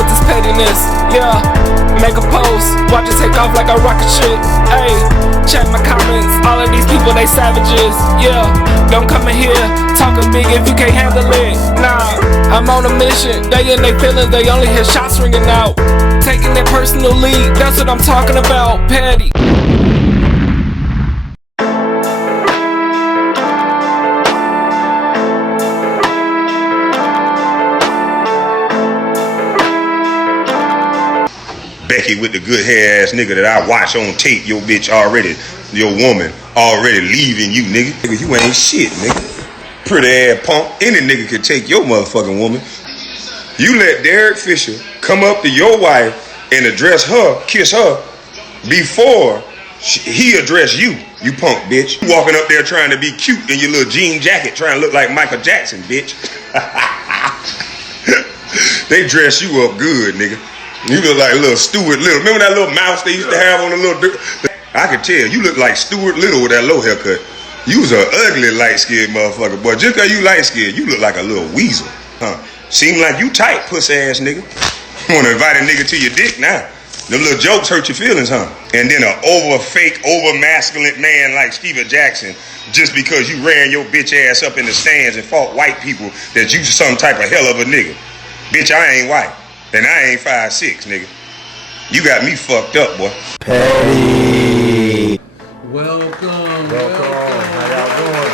with this pettiness. Yeah, make a post, watch it take off like a rocket ship. Ayy, check my comments, all of these people they savages. Yeah, don't come in here talking big if you can't handle it. Nah, I'm on a mission, they in their feelings, they only hear shots ringing out. Taking their personal lead, that's what I'm talking about. Petty. Becky with the good hair ass nigga that I watch on tape, your bitch already, your woman already leaving you, nigga. Nigga, you ain't shit, nigga. Pretty ass punk. Any nigga could take your motherfucking woman. You let Derek Fisher come up to your wife and address her, kiss her, before he addressed you, you punk bitch. You walking up there trying to be cute in your little jean jacket, trying to look like Michael Jackson, bitch. They dress you up good, nigga. You look like a little Stuart Little. Remember that little mouse they used to have on the little... I could tell, you look like Stuart Little with that low haircut. You was an ugly light-skinned motherfucker, boy. Just cause you light-skinned, you look like a little weasel. Huh? Seem like you tight, puss-ass nigga. Wanna invite a nigga to your dick now. Them little jokes hurt your feelings, huh? And then an over-fake, over-masculine man like Steven Jackson, just because you ran your bitch ass up in the stands and fought white people that you some type of hell of a nigga. Bitch, I ain't white. And I ain't 5'6", nigga. You got me fucked up, boy. Petty. Welcome. How y'all doing?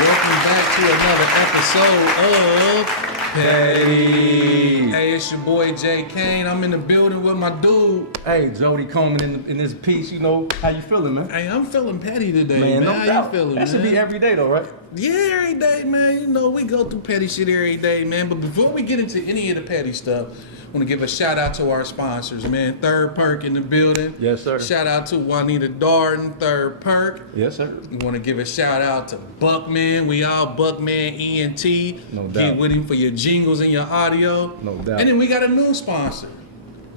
Welcome back to another episode of Petty. Hey, it's your boy Jay Kane. I'm in the building with my dude. Hey, Jody Coleman in this piece. You know, how you feeling, man? Hey, I'm feeling petty today, man. No How doubt. you feeling, that man? should be every day, though, right? Yeah, every day, man. You know, we go through petty shit every day, man. But before we get into any of the petty stuff, I want to give a shout out to our sponsors, man. Third Perk in the building. Yes, sir. Shout out to Juanita Darden, Third Perk. Yes, sir. We want to give a shout out to Buckman. We all Buckman ENT. No doubt. Get with him for your jingles and your audio. No doubt. And then we got a new sponsor,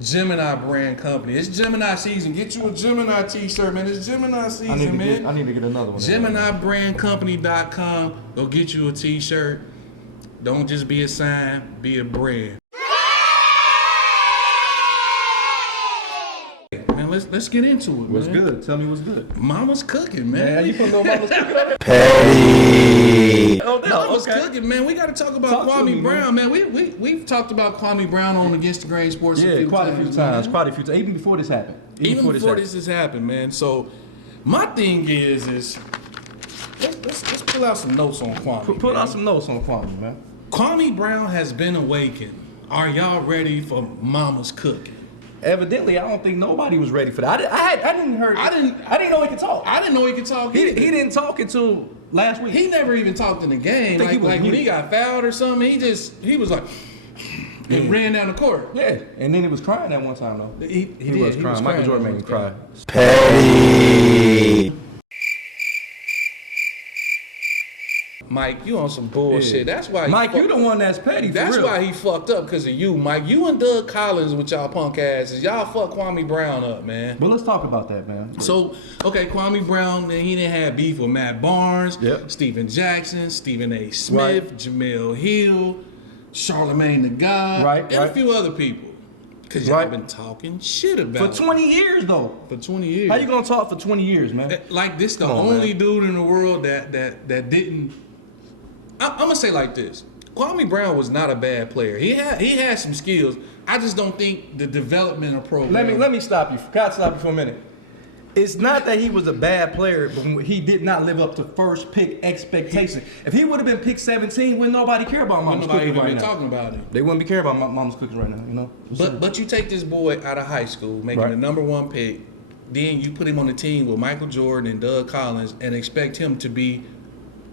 Gemini Brand Company. It's Gemini season. Get you a Gemini t-shirt, man. It's Gemini season, man. I need to get another one. GeminiBrandCompany.com. Go get you a t-shirt. Don't just be a sign, be a brand. Man, let's get into it, What's man. good? Tell me what's good. Mama's cooking, man. Man, you put no mama's cooking? Petty. Mama's cooking, man. We got to talk about Kwame Brown, man. We've talked about Kwame Brown on Against the Grain Sports Quite a few times. Even before this happened. Even before this has happened, man. So my thing is let's pull out some notes on Kwame. Pull out some notes on Kwame, man. Kwame Brown has been awakened. Are y'all ready for Mama's cooking? Evidently, I don't think nobody was ready for that. I didn't know he could talk. I didn't know he could talk. He didn't talk until last week. He never even talked in the game. Like when he got fouled or something, he was like and ran down the court. Yeah, and then he was crying that one time though. He was crying. Michael Jordan made him cry. Petty. Mike, you on some bullshit. Yeah. That's why Mike, you the one that's petty. That's for real. why he fucked up, because of you, Mike. You and Doug Collins with y'all punk asses. Y'all fucked Kwame Brown up, man. But let's talk about that, man. So, okay, Kwame Brown, man, he didn't have beef with Matt Barnes, Stephen Jackson, Stephen A. Smith, Jamel Hill, Charlamagne the God, and a few other people. Because y'all been talking shit about for 20 years, though. For 20 years. How you gonna talk for 20 years, man? Like this, the only dude in the world that didn't. I'm gonna say like this: Kwame Brown was not a bad player. He had some skills. I just don't think the development of program. Let me stop you. Can I stop you for a minute? It's not that he was a bad player, but he did not live up to first pick expectations. If he would have been picked 17, wouldn't nobody care about Mama's cooking right now? Talking about him. They wouldn't be caring about Mama's cooking right now, you know. But you take this boy out of high school, making the number one pick, then you put him on the team with Michael Jordan and Doug Collins, and expect him to be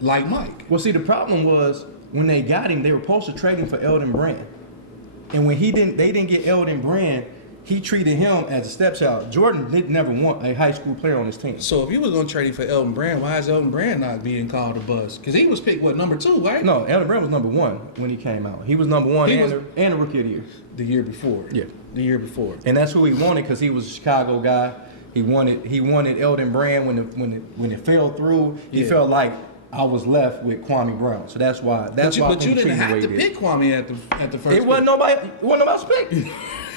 like Mike. Well, see, the problem was when they got him, they were supposed to trade him for Eldon Brand, and when they didn't get Eldon Brand, he treated him as a stepchild. Jordan did never want a high school player on his team. So if you was gonna trade him for Eldon Brand, why is Eldon Brand not being called a bust? Because he was picked number 2, right? No, Eldon Brand was number 1 when he came out. He was number 1 and the rookie of the year. The year before. Yeah, the year before. And that's who he wanted because he was a Chicago guy. He wanted Eldon Brand when it fell through. He felt like I was left with Kwame Brown. So that's why. But you didn't have to pick Kwame at the first. It wasn't nobody's pick.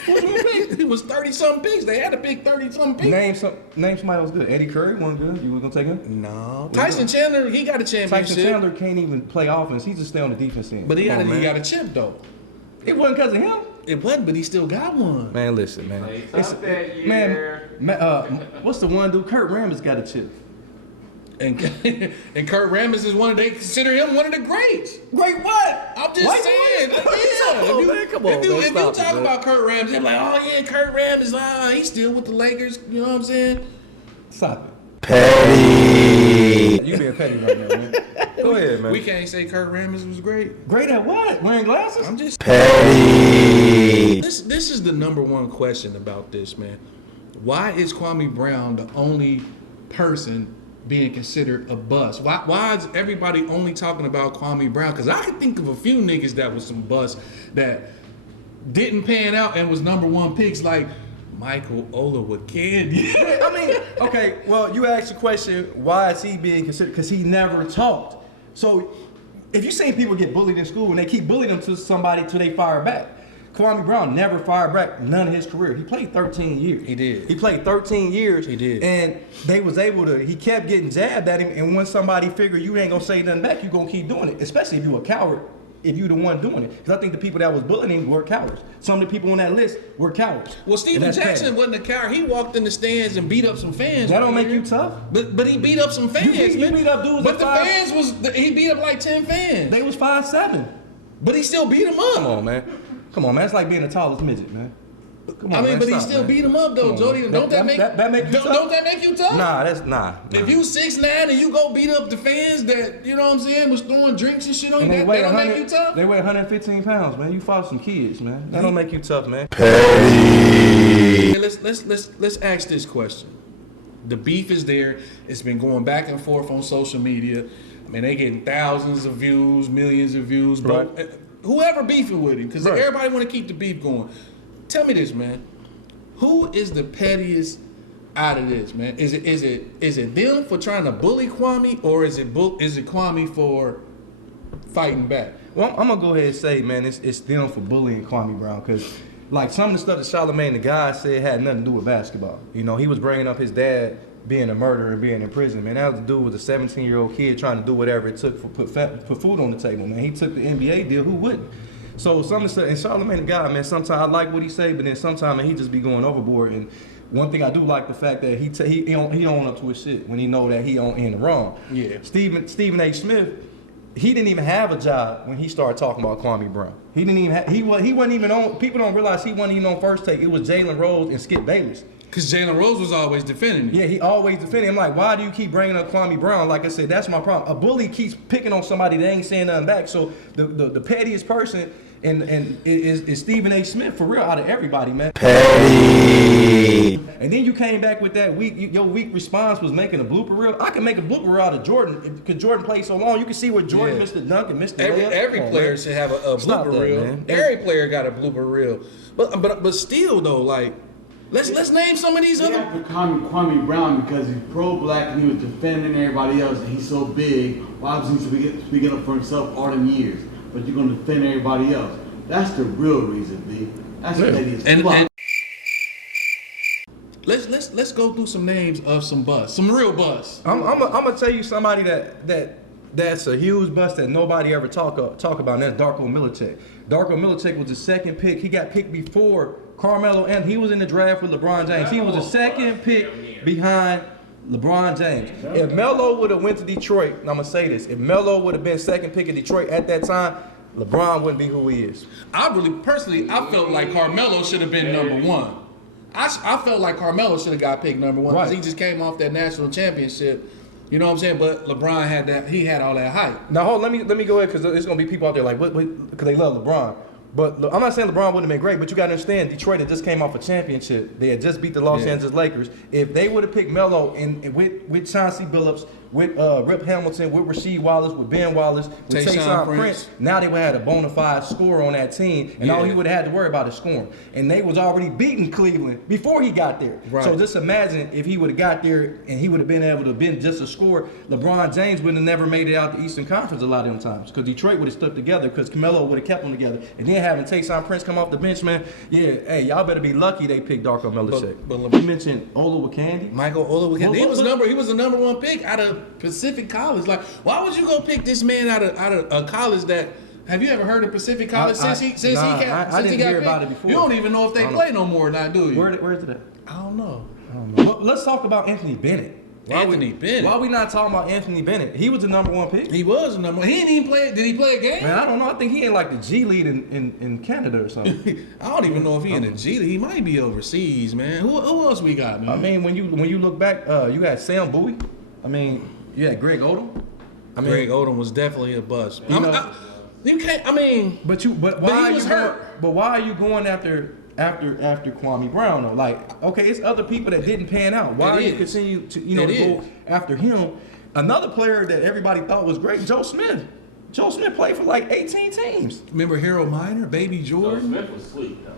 It was 30-something picks. They had to pick 30-something picks. Name somebody else good. Eddie Curry wasn't good. You was gonna take him? No. Tyson Chandler, he got a championship. Tyson Chandler can't even play offense. He just stay on the defense end. But he got a chip though. It wasn't because of him. It wasn't, but he still got one. Man, listen, man. What's the one dude? Kurt Rambis got a chip. And Kurt Rambis is they consider him one of the greats. Great what? I'm just saying. If you talk about Kurt Rambis, they're like, oh yeah, Kurt Rambis, he's still with the Lakers. You know what I'm saying? Stop it. Petty. You being petty right now, man. Go ahead, man. We can't say Kurt Rambis was great. Great at what? Wearing glasses? I'm just petty. This is the number one question about this, man. Why is Kwame Brown the only person being considered a bust? Why is everybody only talking about Kwame Brown? Because I can think of a few niggas that was some busts that didn't pan out and was number one picks, like Michael Olawokandi. I mean, okay, well, you asked the question, why is he being considered? Because he never talked. So if you seen people get bullied in school and they keep bullying them to somebody till they fire back, Kwame Brown never fired back none of his career. He played 13 years. He did. He played 13 years. He did. And they was able to, he kept getting jabbed at him, and when somebody figured you ain't gonna say nothing back, you gonna keep doing it, especially if you a coward, if you the one doing it. Because I think the people that was bullying him were cowards. Some of the people on that list were cowards. Well, Steven Jackson wasn't a coward. He walked in the stands and beat up some fans. That don't make you tough? But he beat up some fans. You beat up dudes. But the fans he beat up like 10 fans. They was 5'7". But he still beat them up. Come on, man. It's like being the tallest midget, man. Come on, but he still beat him up though, Jody. Don't that make you tough? Don't that make you tough? Nah. If you 6'9" and you go beat up the fans that, you know what I'm saying, was throwing drinks and shit on you, that don't make you tough? They weigh 115 pounds, man. You fought some kids, man. That don't make you tough, man. Petty. Let's ask this question. The beef is there. It's been going back and forth on social media. I mean, they getting thousands of views, millions of views, bro. Right. Whoever beefing with him, because everybody want to keep the beef going. Tell me this, man. Who is the pettiest out of this, man? Is it them for trying to bully Kwame, or is it Kwame for fighting back? Well, I'm gonna go ahead and say, man, it's them for bullying Kwame Brown, because like some of the stuff that Charlamagne the guy said had nothing to do with basketball. You know, he was bringing up his dad being a murderer and being in prison, man. That was the dude was a 17-year-old kid trying to do whatever it took for put food on the table, man. He took the NBA deal. Who wouldn't? So some of the stuff, and Charlamagne the guy, man, sometimes I like what he say, but then sometimes he just be going overboard. And one thing I do like the fact that he don't own up to his shit when he know that he in the wrong. Yeah. Stephen A. Smith, he didn't even have a job when he started talking about Kwame Brown. He didn't even he wasn't even on. People don't realize he wasn't even on First Take. It was Jalen Rose and Skip Bayless. Because Jalen Rose was always defending him. Yeah, he always defended him. Like, why do you keep bringing up Kwame Brown? Like I said, that's my problem. A bully keeps picking on somebody that ain't saying nothing back. So the pettiest person and is Stephen A. Smith, for real, out of everybody, man. Petty. And then you came back with that your weak response was making a blooper reel. I can make a blooper reel out of Jordan because Jordan played so long. You can see where Jordan missed the dunk and missed the layup. Every player should have a blooper reel. Man. Every player got a blooper reel. But still though, like. Let's name some of these other. After Kwame Brown because he's pro-black and he was defending everybody else and he's so big. Why was he speaking up for himself all them years? But you're gonna defend everybody else. That's the real reason, B. That's what that is. And let's go through some names of some busts, some real busts. I'm gonna tell you somebody that's a huge bust that nobody ever talk about, and that's Darko Milicic. Darko Milicic was the second pick. He got picked before Carmelo, and he was in the draft with LeBron James. He was the second pick behind LeBron James. If Melo would have went to Detroit, and I'm gonna say this, if Melo would have been second pick in Detroit at that time, LeBron wouldn't be who he is. I felt like Carmelo should have been number one. I felt like Carmelo should have got picked number one because he just came off that national championship. You know what I'm saying? But LeBron had all that hype. Now hold, let me go ahead because there's gonna be people out there like, what? Because they love LeBron. But I'm not saying LeBron wouldn't have been great, but you got to understand, Detroit had just came off a championship. They had just beat the Los Angeles Lakers. If they would have picked Melo with Chauncey Billups, with Rip Hamilton, with Rasheed Wallace, with Ben Wallace, with Tayshaun Prince, now they would have had a bona fide scorer on that team, and all he would have had to worry about is scoring. And they was already beating Cleveland before he got there. Right. So just imagine if he would have got there and he would have been able to been just a scorer, LeBron James would have never made it out the Eastern Conference a lot of them times, because Detroit would have stuck together, because Carmelo would have kept them together. And then having Tayshaun Prince come off the bench, man, hey, y'all better be lucky they picked Darko Milicic. But you mentioned Olowokandi. Michael Olowokandi. He was the number one pick out of Pacific College. Like, why would you go pick this man out of a college that? Have you ever heard of Pacific College I didn't hear about it before. You don't even know if they play no more now, do you? Where is it at? I don't know. Well, let's talk about Anthony Bennett. Bennett. Why are we not talking about Anthony Bennett? He was the number one pick. He was the number one. He didn't even play. Did he play a game? Man, I don't know. I think he in like the G League in Canada or something. I don't even know if he in the G League. He might be overseas, man. Who else we got, man? I mean, when you look back, you had Sam Bowie. I mean, you had Greg Odom. Greg Odom was definitely a bust. You can't. I mean, but why he was hurt? But why are you going after Kwame Brown though? Like, okay, it's other people that didn't pan out. Why are you continue to to go after him? Another player that everybody thought was great, Joe Smith. Joe Smith played for like 18 teams. Remember Harold Miner, Baby Jordan? Joe Smith was sweet though.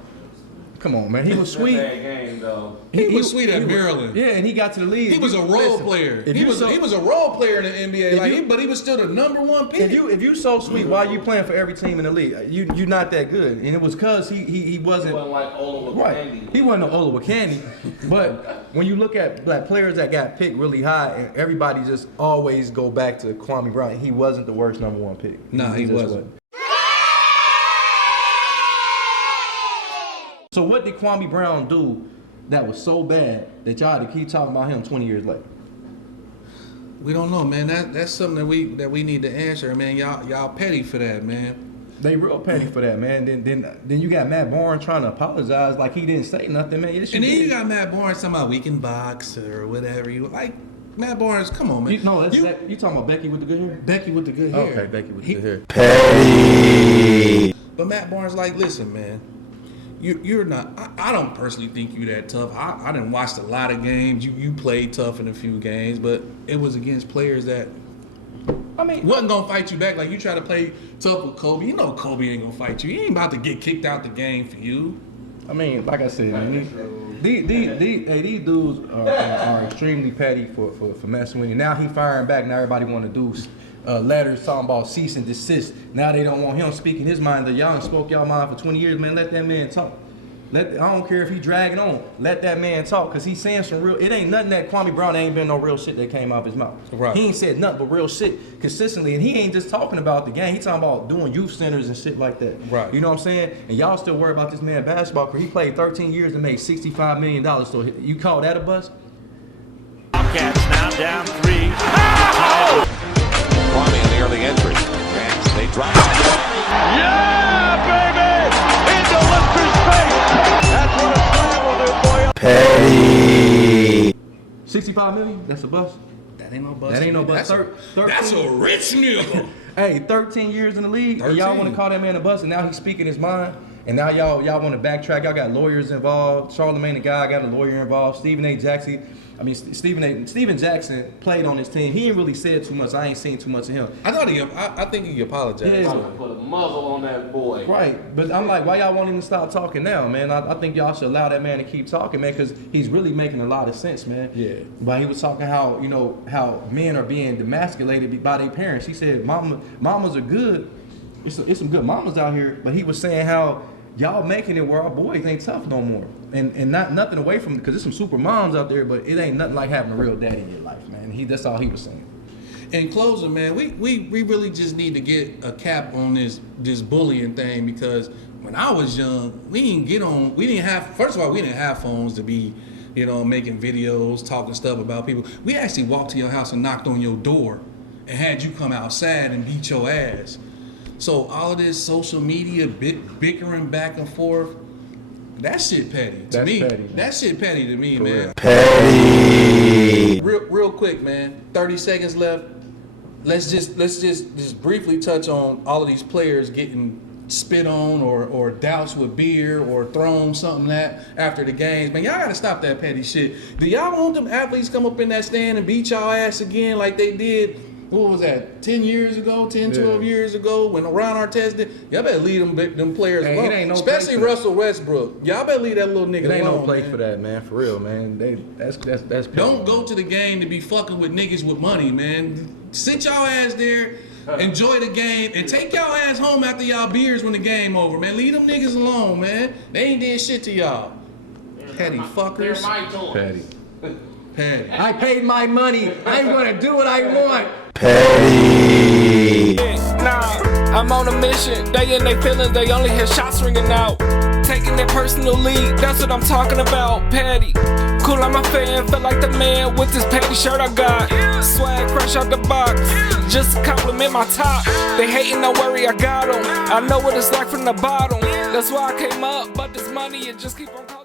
Come on, man. He was sweet. Game, though. He was sweet at Maryland. Yeah, and he got to the league. He was a role player. He was a role player in the NBA. But he was still the number one pick. If you so sweet, why are you playing for every team in the league? You're not that good, and it was because he wasn't. He wasn't like Olowokandi. Right. He wasn't no Olowokandi. But when you look at black players that got picked really high, and everybody just always go back to Kwame Brown. He wasn't the worst number one pick. No, he wasn't. So what did Kwame Brown do that was so bad that y'all had to keep talking about him 20 years later? We don't know, man. That's something that we need to answer, man. Y'all petty for that, man. They real petty for that, man. Then you got Matt Barnes trying to apologize like he didn't say nothing, man. Yes, and then you got Matt Barnes talking about we can box or whatever. You like Matt Barnes? Come on, man. You talking about Becky with the good hair? Becky with the good hair. Okay, Becky with the good hair. Petty. But Matt Barnes, like, listen, man. You're not. I don't personally think you that tough. I didn't watch a lot of games. You played tough in a few games, but it was against players that wasn't gonna fight you back. Like, you try to play tough with Kobe. You know Kobe ain't gonna fight you. He ain't about to get kicked out the game for you. I mean, like I said, these dudes are extremely petty for messing with you. Now he firing back. Now everybody want to do letters talking about cease and desist. Now they don't want him speaking his mind. That y'all spoke y'all mind for 20 years, man. Let that man talk. I don't care if he dragging on. Let that man talk, because he's saying some real. It ain't nothing that Kwame Brown ain't been no real shit that came out of his mouth. Right. He ain't said nothing but real shit consistently, and he ain't just talking about the game. He talking about doing youth centers and shit like that. Right. You know what I'm saying? And y'all still worry about this man basketball career. He played 13 years and made $65 million. So you call that a bust? Cats now down 3. Kwame in the early entry. Rams, they drop it. Yeah, baby! Into Lister's face! That's what a slam will do for you. Petty. $65 million? That's a bust. That ain't no bust. That ain't no bust. That's a rich nigga. Hey, 13 years in the league, and y'all want to call that man a bust, and now he's speaking his mind. And now y'all want to backtrack. Y'all got lawyers involved. Charlamagne the guy got a lawyer involved. Stephen Jackson played on his team. He ain't really said too much. I ain't seen too much of him. I think he apologized. Yeah. Put a muzzle on that boy. Right, but I'm like, why y'all want him to stop talking now, man? I think y'all should allow that man to keep talking, man, because he's really making a lot of sense, man. Yeah. But he was talking how men are being demasculated by their parents. He said mamas are good. It's some good mamas out here, but he was saying how y'all making it where our boys ain't tough no more, and nothing away from, because there's some super moms out there, but it ain't nothing like having a real daddy in your life, man. That's all he was saying. In closing, man, we really just need to get a cap on this bullying thing, because when I was young, we didn't have phones to be, making videos, talking stuff about people. We actually walked to your house and knocked on your door and had you come outside and beat your ass. So all of this social media bickering back and forth, that shit petty to me. That shit petty to me, man. Petty. Real quick, man. 30 seconds left. Let's just briefly touch on all of these players getting spit on or douse with beer or thrown something at after the games. Man, y'all gotta stop that petty shit. Do y'all want them athletes come up in that stand and beat y'all ass again like they did, what was that, 12 years ago when Ron Artest did? Y'all better leave them players alone. Ain't no especially Russell Westbrook. Y'all better leave that little nigga alone. It ain't no place man. for that, man. For real, man. That's Don't go to the game to be fucking with niggas with money, man. Sit y'all ass there, enjoy the game, and take y'all ass home after y'all beers when the game over, man. Leave them niggas alone, man. They ain't did shit to y'all. Petty fuckers. They're my toys. Petty. I paid my money. I'm gonna do what I want. Petty. Nah, I'm on a mission. They in their feelings, they only hear shots ringing out. Taking their personal lead, that's what I'm talking about. Petty. Cool, I'm a fan, feel like the man with this petty shirt I got. Swag fresh out the box, just to compliment my top. They hating, don't worry, I got them. I know what it's like from the bottom. That's why I came up, but this money, it just keep on calling.